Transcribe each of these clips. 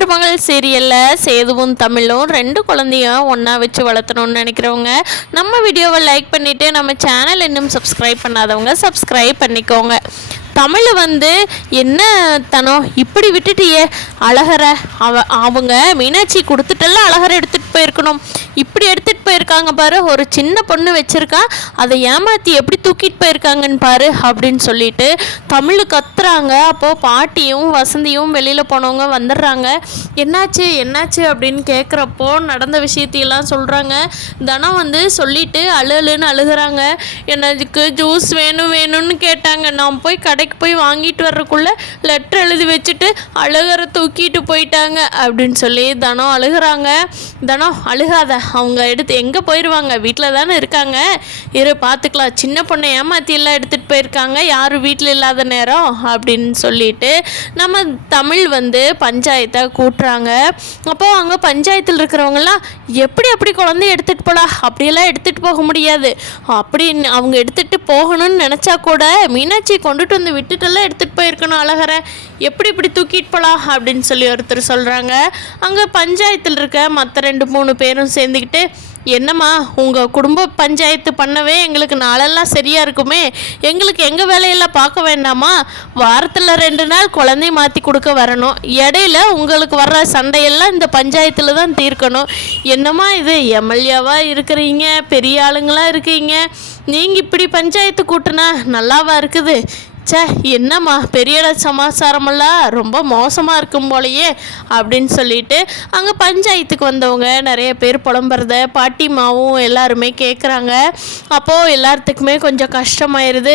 மருமகள் சீரியலில் சேதுவும் தமிழும் 2 குழந்தையும் ஒன்றா வச்சு வளர்த்தணும்னு நினைக்கிறவங்க நம்ம வீடியோவை லைக் பண்ணிவிட்டு நம்ம சேனல் இன்னும் சப்ஸ்கிரைப் பண்ணாதவங்க சப்ஸ்கிரைப் பண்ணிக்கோங்க. தமிழ் என்ன தனம் இப்படி விட்டுட்டியே அழகரை அவங்க மீனாட்சி கொடுத்துட்டெல்லாம் அழகரை எடுத்துகிட்டு போயிருக்கணும். இப்படி எடுத்துகிட்டு போயிருக்காங்க பாரு, ஒரு சின்ன பொண்ணு வச்சுருக்கா, அதை ஏமாற்றி எப்படி தூக்கிட்டு போயிருக்காங்கன்னு பாரு அப்படின்னு சொல்லிட்டு தமிழ் கத்துறாங்க. அப்போது பாட்டியும் வசந்தியும் வெளியில் போனவங்க வந்துடுறாங்க. என்னாச்சு என்னாச்சு அப்படின்னு கேட்குறப்போ நடந்த விஷயத்தையெல்லாம் சொல்கிறாங்க. தனம் சொல்லிட்டு அழுன்னு அழுகிறாங்க. எனக்கு ஜூஸ் வேணும்னு கேட்டாங்க. நான் போய் கடைக்கு போய் வாங்கிட்டு வர்றதுக்குள்ளே லெட்டர் எழுதி வச்சுட்டு அழுகிற தூக்கிட்டு போயிட்டாங்க அப்படின்னு சொல்லி தனம் அழுகிறாங்க. தனம் அழுகாத, அவங்க எடுத்து எங்கே போயிடுவாங்க, வீட்டில் தானே இருக்காங்க, இரு பார்த்துக்கலாம், சின்ன பொண்ணை ஏமாற்றி எல்லாம் எடுத்துகிட்டு போயிருக்காங்க, யாரும் வீட்டில் இல்லாத நேரம் அப்படின்னு சொல்லிட்டு நம்ம தமிழ் பஞ்சாயத்தை கூட்டுறாங்க. அப்போது அங்கே பஞ்சாயத்தில் இருக்கிறவங்களாம் எப்படி குழந்தைய எடுத்துகிட்டு போகலாம், அப்படியெல்லாம் எடுத்துகிட்டு போக முடியாது, அப்படின்னு அவங்க எடுத்துகிட்டு போகணும்னு நினச்சா கூட மீனாட்சி கொண்டுட்டு விட்டுட்டெல்லாம் எடுத்துகிட்டு போயிருக்கணும், அழகரை இப்படி தூக்கிட்டு போகலாம் அப்படின்னு சொல்லி ஒருத்தர் சொல்கிறாங்க. அங்கே பஞ்சாயத்தில் இருக்க மற்ற 2-3 பேரும் சேர்ந்துக்கிட்டு, என்னம்மா உங்கள் குடும்ப பஞ்சாயத்து பண்ணவே எங்களுக்கு நாளெல்லாம் சரியாக இருக்குமே, எங்களுக்கு எங்கள் வேலையெல்லாம் பார்க்க வேண்டாமா, வாரத்தில் 2 நாள் குழந்தைய மாற்றி கொடுக்க வரணும், இடையில உங்களுக்கு வர்ற சண்டையெல்லாம் இந்த பஞ்சாயத்தில் தான் தீர்க்கணும், என்னம்மா இது எம்எல்ஏவாக இருக்கிறீங்க, பெரிய ஆளுங்களாக இருக்கீங்க, நீங்கள் இப்படி பஞ்சாயத்து கூட்டினா நல்லாவா இருக்குது, சே என்னம்மா பெரிய சமாச்சாரமெல்லாம் ரொம்ப மோசமாக இருக்கும் போலையே அப்படின்னு சொல்லிட்டு அங்கே பஞ்சாயத்துக்கு வந்தவங்க நிறைய பேர் புலம்புறத பாட்டிமாவும் எல்லாருமே கேட்குறாங்க. அப்போது எல்லாத்துக்குமே கொஞ்சம் கஷ்டமாயிருது.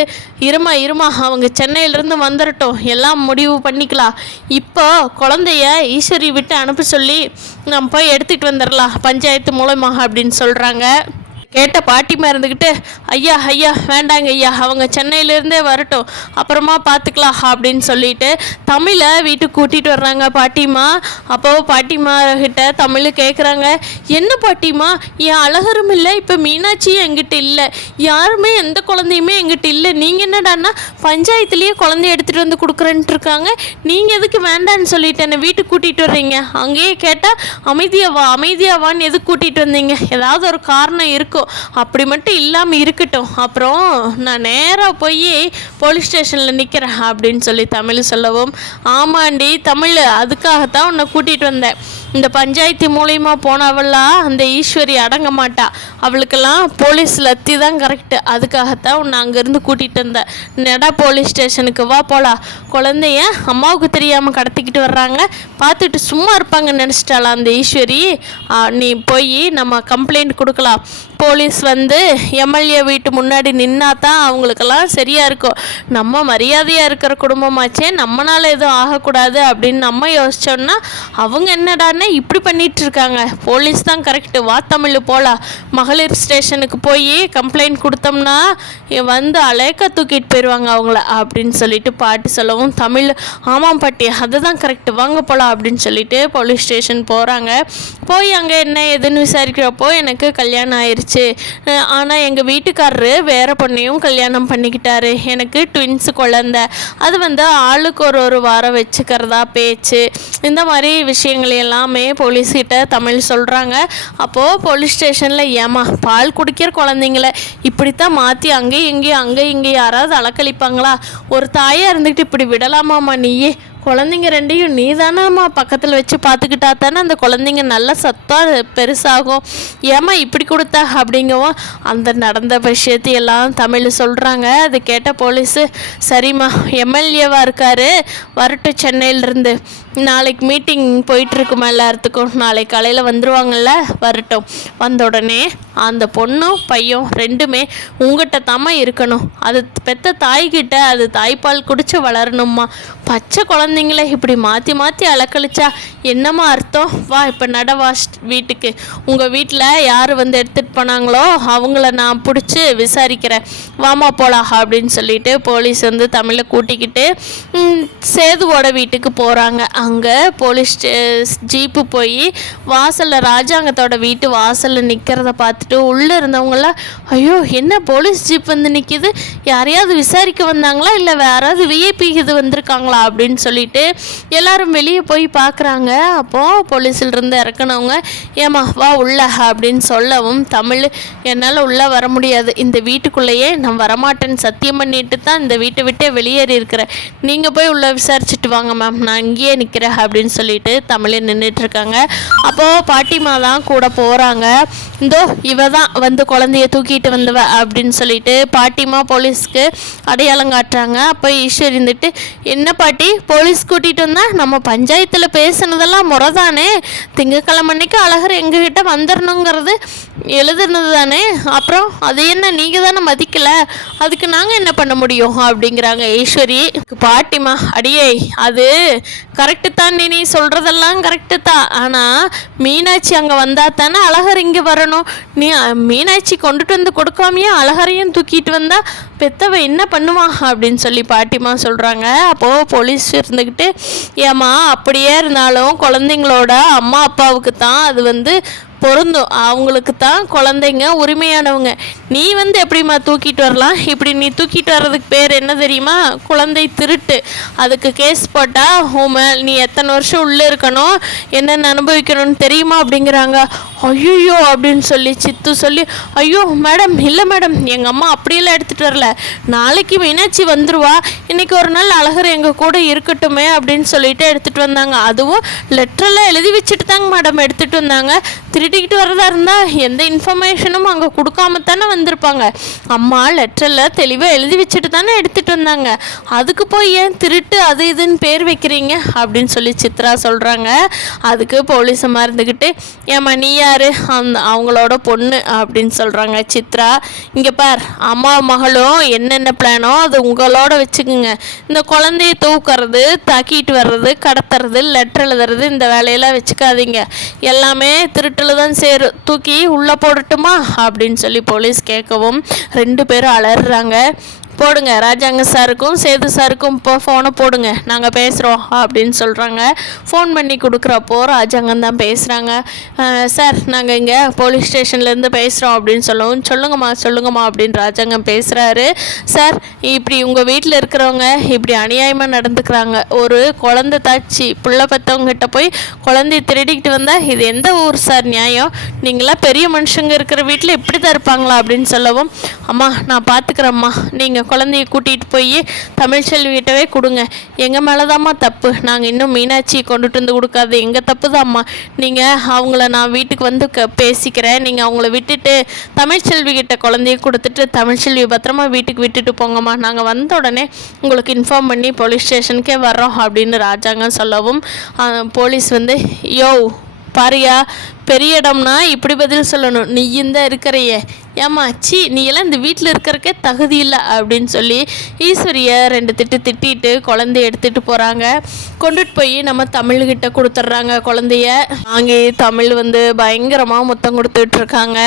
இருமா அவங்க சென்னையிலேருந்து வந்துடட்டும், எல்லாம் முடிவு பண்ணிக்கலாம், இப்போ குழந்தைய ஈஸ்வரி விட்டு அனுப்ப சொல்லி நம்ம போய் எடுத்துகிட்டு வந்துடலாம் பஞ்சாயத்து மூலமாக அப்படின்னு சொல்கிறாங்க. கேட்ட பாட்டிமா இருந்துக்கிட்டு, ஐயா வேண்டாங்க ஐயா, அவங்க சென்னையிலேருந்தே வரட்டும், அப்புறமா பார்த்துக்கலாம் அப்படின்னு சொல்லிட்டு தமிழை வீட்டுக்கு கூட்டிகிட்டு வர்றாங்க பாட்டிமா. அப்போது பாட்டிமா கிட்ட தமிழ் கேட்குறாங்க, என்ன பாட்டிமா என் அழகரும் இல்லை, இப்போ மீனாட்சியும் எங்கிட்ட இல்லை, யாருமே எந்த குழந்தையுமே எங்கிட்ட இல்லை, நீங்கள் என்னடான்னா பஞ்சாயத்துலேயே குழந்தைய எடுத்துகிட்டு வந்து கொடுக்குறேன்ட்டு இருக்காங்க, நீங்கள் எதுக்கு வேண்டான்னு சொல்லிட்டு என்னை வீட்டுக்கு கூட்டிகிட்டு வர்றீங்க, அங்கேயே கேட்டால் அமைதியாவான்னு எதுக்கு கூட்டிகிட்டு வந்தீங்க, ஏதாவது ஒரு காரணம் இருக்கும், அப்படி மட்டும் இல்லாமல் இருக்கட்டும், அப்புறம் நான் நேராக போய் போலீஸ் ஸ்டேஷனில் நிற்கிறேன் அப்படின்னு சொல்லி தமிழ் சொல்லவும், ஆமாண்டி தமிழ், அதுக்காகத்தான் உன்னை கூட்டிகிட்டு வந்தேன், இந்த பஞ்சாயத்து மூலிமா போனவெல்லாம் அந்த ஈஸ்வரி அடங்க மாட்டா, அவளுக்கெல்லாம் போலீஸ் லத்தி தான் கரெக்டு, அதுக்காகத்தான் உன்னை அங்கேருந்து கூட்டிகிட்டு வந்தேன், நெடா போலீஸ் ஸ்டேஷனுக்கு வா போகலாம், குழந்தைய அம்மாவுக்கு தெரியாமல் கடத்திக்கிட்டு வர்றாங்க, பார்த்துட்டு சும்மா இருப்பாங்கன்னு நினச்சிட்டாளா அந்த ஈஸ்வரி, நீ போய் நம்ம கம்ப்ளைண்ட் கொடுக்கலாம், போலீஸ் எம்எல்ஏ வீட்டு முன்னாடி நின்னா தான் அவங்களுக்கெல்லாம் சரியாக இருக்கும், நம்ம மரியாதையாக இருக்கிற குடும்பமாச்சே, நம்மளால் எதுவும் ஆகக்கூடாது அப்படின்னு நம்ம யோசித்தோன்னா அவங்க என்னடான்னு இப்படி பண்ணிட்டு இருக்காங்க, போலீஸ் தான் கரெக்டு, வா தமிழ் போகலாம், மகளிர் ஸ்டேஷனுக்கு போய் கம்ப்ளைண்ட் கொடுத்தோம்னா அலேக்க தூக்கிட்டு போயிடுவாங்க அவங்கள அப்படின்னு சொல்லிட்டு பாட்டி சொல்லவும், தமிழ் ஆமாம் பாட்டி அதுதான் கரெக்டு, வாங்க போகலாம் அப்படின்னு சொல்லிட்டு போலீஸ் ஸ்டேஷன் போகிறாங்க. போய் அங்கே என்ன எதுன்னு விசாரிக்கிறப்போ எனக்கு கல்யாணம் ஆயிடுச்சு, ஆனால் எங்கள் வீட்டுக்காரரு வேறு பொண்ணையும் கல்யாணம் பண்ணிக்கிட்டாரு, எனக்கு ட்வின்ஸு குழந்தை, அது ஆளுக்கு ஒரு வாரம் வச்சுக்கிறதா பேச்சு, இந்த மாதிரி விஷயங்கள் எல்லாமே போலீஸ்கிட்ட தமிழ் சொல்கிறாங்க. அப்போது போலீஸ் ஸ்டேஷனில் ஏமா பால் குடிக்கிற குழந்தைங்கள இப்படித்தான் மாற்றி அங்கே இங்கே யாராவது அலக்களிப்பாங்களா, ஒரு தாயாக இருந்துக்கிட்டு இப்படி விடலாமாம்மா நீயே, குழந்தைங்க 2ஐயும் நீ தானேம்மா பக்கத்தில் வச்சு பார்த்துக்கிட்டா தானே அந்த குழந்தைங்க நல்ல சத்தாக பெருசாகும், ஏமா இப்படி கொடுத்தா அப்படிங்கவும் அந்த நடந்த விஷயத்தையெல்லாம் தமிழ் சொல்கிறாங்க. அது கேட்ட போலீஸு, சரிம்மா எம்எல்ஏவாக இருக்கார், வரட்டும் சென்னையிலேருந்து, நாளைக்கு மீட்டிங் போயிட்டுருக்குமா எல்லாத்துக்கும், நாளைக்கு காலையில் வந்துடுவாங்கள்ல, வரட்டும், வந்த உடனே அந்த பொண்ணும் பையன் 2மே உங்கள்கிட்ட தாம்மா இருக்கணும், அது பெற்ற தாய்கிட்ட அது தாய்ப்பால் குடிச்சு வளரணும்மா, பச்சை குழந்தைங்கள இப்படி மாற்றி அலக்கழிச்சா என்னம்மா அர்த்தம், வா இப்போ நடவா வீட்டுக்கு, உங்கள் வீட்டில் யார் எடுத்துகிட்டு போனாங்களோ அவங்கள நான் பிடிச்சி விசாரிக்கிறேன், வாமா போலாம் அப்படின்னு சொல்லிட்டு போலீஸ் தமிழை கூட்டிக்கிட்டு சேதுவோட வீட்டுக்கு போகிறாங்க. அங்கே போலீஸ் ஜீப்பு போய் வாசலில் ராஜாங்கத்தோட வீட்டு வாசலில் நிற்கிறத பார்த்துட்டு உள்ளே இருந்தவங்களாம் ஐயோ என்ன போலீஸ் ஜீப் வந்து நிற்கிது, யாரையாவது விசாரிக்க வந்தாங்களா இல்லை வேறாவது விஐபி இது வந்திருக்காங்களா அப்படின்னு சொல்லிட்டு எல்லாரும் வெளியே போய் பார்க்குறாங்க. அப்போது போலீஸிலிருந்து இறக்குனவங்க ஏமா வா உள்ள அப்படின்னு சொல்லவும் தமிழ் என்னால் உள்ளே வர முடியாது, இந்த வீட்டுக்குள்ளேயே நான் வரமாட்டேன்னு சத்தியம் பண்ணிட்டு தான் இந்த வீட்டை விட்டே வெளியேறி இருக்கிறேன், நீங்கள் போய் உள்ளே விசாரிச்சுட்டு வாங்க மேம், நான் இங்கேயே நிற்கிறேன் அப்படின்னு சொல்லிட்டு தமிழே நின்றுட்டுருக்காங்க. அப்போது பாட்டிமா தான் கூட போகிறாங்க. இந்தோ இவ தான் வந்து குழந்தைய தூக்கிட்டு வந்தவ அப்படின்னு சொல்லிட்டு பாட்டிமா போலீஸ்க்கு அடையாளம் காட்டுறாங்க. அப்போ ஈஸ்வரி இருந்துட்டு என்ன பாட்டி போலீஸ் கூட்டிகிட்டு வந்தால் நம்ம பஞ்சாயத்தில் பேசுனதெல்லாம் முறைதானே, திங்கக்கிழமை அன்னைக்கு அழகர் எங்ககிட்ட வந்துடணுங்கிறது எழுதுனது தானே, அப்புறம் அது என்ன நீங்கள் தானே மதிக்கலை, அதுக்கு நாங்கள் என்ன பண்ண முடியும் அப்படிங்கிறாங்க ஈஸ்வரி. பாட்டிமா அடியே அது கரெக்டு தான், நீ சொல்கிறதெல்லாம் கரெக்டு தான், ஆனால் மீனாட்சி அங்கே வந்தால் தானே அழகர் இங்கே வரணும், நீ மீனாட்சி கொண்டுட்டு வந்து கொடுக்காமையே அழகரையும் தூக்கிட்டு வந்தால் பெத்தவ என்ன பண்ணுவான் அப்படின்னு சொல்லி பாட்டிமா சொல்கிறாங்க. அப்போது போலீஸ் இருந்துக்கிட்டு ஏம்மா அப்படியே இருந்தாலும் குழந்தைங்களோட அம்மா அப்பாவுக்கு தான் அது வந்து பொருந்தும், அவங்களுக்கு தான் குழந்தைங்க உரிமையானவங்க, நீ வந்து எப்படிம்மா தூக்கிட்டு வரலாம், இப்படி நீ தூக்கிட்டு வர்றதுக்கு பேர் என்ன தெரியுமா, குழந்தை திருட்டு, அதுக்கு கேஸ் போட்டால் நீ எத்தனை வருஷம் உள்ளே இருக்கணும் என்னென்ன அனுபவிக்கணும்னு தெரியுமா அப்படிங்கிறாங்க. ஐயோ அப்படின்னு சொல்லி சித்து சொல்லி ஐயோ மேடம் இல்லை மேடம் எங்கள் அம்மா அப்படியெல்லாம் எடுத்துகிட்டு வரல, நாளைக்கு மீனாட்சி வந்துடுவா, இன்றைக்கி ஒரு நாள் அழகர் எங்கள் கூட இருக்கட்டுமே அப்படின்னு சொல்லிட்டு எடுத்துகிட்டு வந்தாங்க, அதுவும் லெட்டரெல்லாம் எழுதி வச்சுட்டு தாங்க மேடம் எடுத்துகிட்டு வந்தாங்க, திருட்டிக்கிட்டு வரதா இருந்தால் எந்த இன்ஃபர்மேஷனும் அங்கே கொடுக்காம தானே வந்திருப்பாங்க, அம்மா லெட்டரில் தெளிவாக எழுதி வச்சுட்டு தானே எடுத்துகிட்டு வந்தாங்க, அதுக்கு போய் ஏன் திருட்டு அது இதுன்னு பேர் வைக்கிறீங்க அப்படின்னு சொல்லி சித்ரா சொல்கிறாங்க. அதுக்கு போலீஸம்மா இருந்துக்கிட்டு ஏம்மா நீ யார், அவங்களோட பொண்ணு அப்படின்னு சொல்கிறாங்க சித்ரா. இங்கே பார் அம்மா மகளும் என்னென்ன பிளானோ அது உங்களோட வச்சுக்குங்க, இந்த குழந்தைய தூக்கிறது தக்கிட்டு வர்றது கடத்துறது லெட்டர் எழுதுறது இந்த வேலையெல்லாம் வச்சுக்காதீங்க, எல்லாமே திருட்டில் தான் சேரும், தூக்கி உள்ளே போடட்டுமா அப்படின்னு சொல்லி போலீஸ் கேட்கவும் 2 பேரும் அலறாங்க. போடுங்க ராஜாங்க சாருக்கும் சேது சாருக்கும் இப்போ ஃபோனை போடுங்க நாங்கள் பேசுகிறோம் அப்படின்னு சொல்கிறாங்க. ஃபோன் பண்ணி கொடுக்குறப்போ ராஜாங்கம் தான் பேசுகிறாங்க. சார் நாங்கள் இங்கே போலீஸ் ஸ்டேஷன்லேருந்து பேசுகிறோம் அப்படின்னு சொல்லவும் சொல்லுங்கம்மா அப்படின்னு ராஜாங்கம் பேசுகிறாரு. சார் இப்படி உங்கள் வீட்டில் இருக்கிறவங்க இப்படி அநியாயமாக நடந்துக்கிறாங்க, ஒரு குழந்தை தாச்சி பிள்ளை பெற்றவங்ககிட்ட போய் குழந்தைய திருடிக்கிட்டு வந்தால் இது எந்த ஊர் சார் நியாயம், நீங்களாம் பெரிய மனுஷங்க இருக்கிற வீட்டில் இப்படி தான் இருப்பாங்களா அப்படின்னு சொல்லவும் அம்மா நான் பார்த்துக்கிறேம்மா, நீங்கள் குழந்தைய கூட்டிகிட்டு போய் தமிழ்ச்செல்விகிட்டவே கொடுங்க, எங்கள் மேலேதாம்மா தப்பு, நாங்கள் இன்னும் மீனாட்சி கொண்டுட்டு வந்து கொடுக்காது எங்கள் தப்பு தான்ம்மா, நீங்கள் அவங்கள நான் வீட்டுக்கு வந்து பேசிக்கிறேன், நீங்கள் அவங்கள விட்டுட்டு தமிழ்ச்செல்விகிட்ட குழந்தைய கொடுத்துட்டு தமிழ்ச்செல்வியை பத்திரமா வீட்டுக்கு விட்டுட்டு போங்கம்மா, நாங்கள் வந்த உடனே உங்களுக்கு இன்ஃபார்ம் பண்ணி போலீஸ் ஸ்டேஷனுக்கே வர்றோம் அப்படின்னு ராஜாங்க சொல்லவும் போலீஸ் வந்து யோ பாரியா பெரிய இடம்னா இப்படி பதில் சொல்லணும், நீ இந்த இருக்கிறையே ஏம்மா சி நீ எல்லாம் இந்த வீட்டில் இருக்கிறக்கே தகுதி இல்லை அப்படின்னு சொல்லி ஈஸ்வரியை 2 திட்டிட்டு குழந்தைய எடுத்துகிட்டு போகிறாங்க. கொண்டுட்டு போய் நம்ம தமிழ்கிட்ட கொடுத்துட்றாங்க குழந்தைய. அங்கே தமிழ் வந்து பயங்கரமாக முத்தம் கொடுத்துட்ருக்காங்க.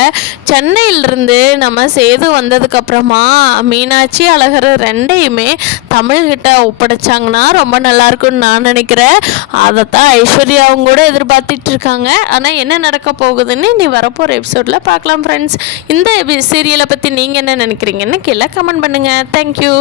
சென்னையிலிருந்து நம்ம சேது வந்ததுக்கப்புறமா மீனாட்சி அழகர் 2யுமே தமிழ்கிட்ட ஒப்படைச்சாங்கன்னா ரொம்ப நல்லாயிருக்குன்னு நான் நினைக்கிறேன். அதைத்தான் ஐஸ்வர்யாவும் கூட எதிர்பார்த்துட்டு இருக்காங்க. ஆனால் என்ன நடக்க போகுதுன்னு நீ வரப்போகிற எபிசோடில் பார்க்கலாம் ஃப்ரெண்ட்ஸ். இந்த சீரியலை பற்றி நீங்கள் என்ன நினைக்கிறீங்கன்னு கீழே கமெண்ட் பண்ணுங்கள். தேங்க்யூ.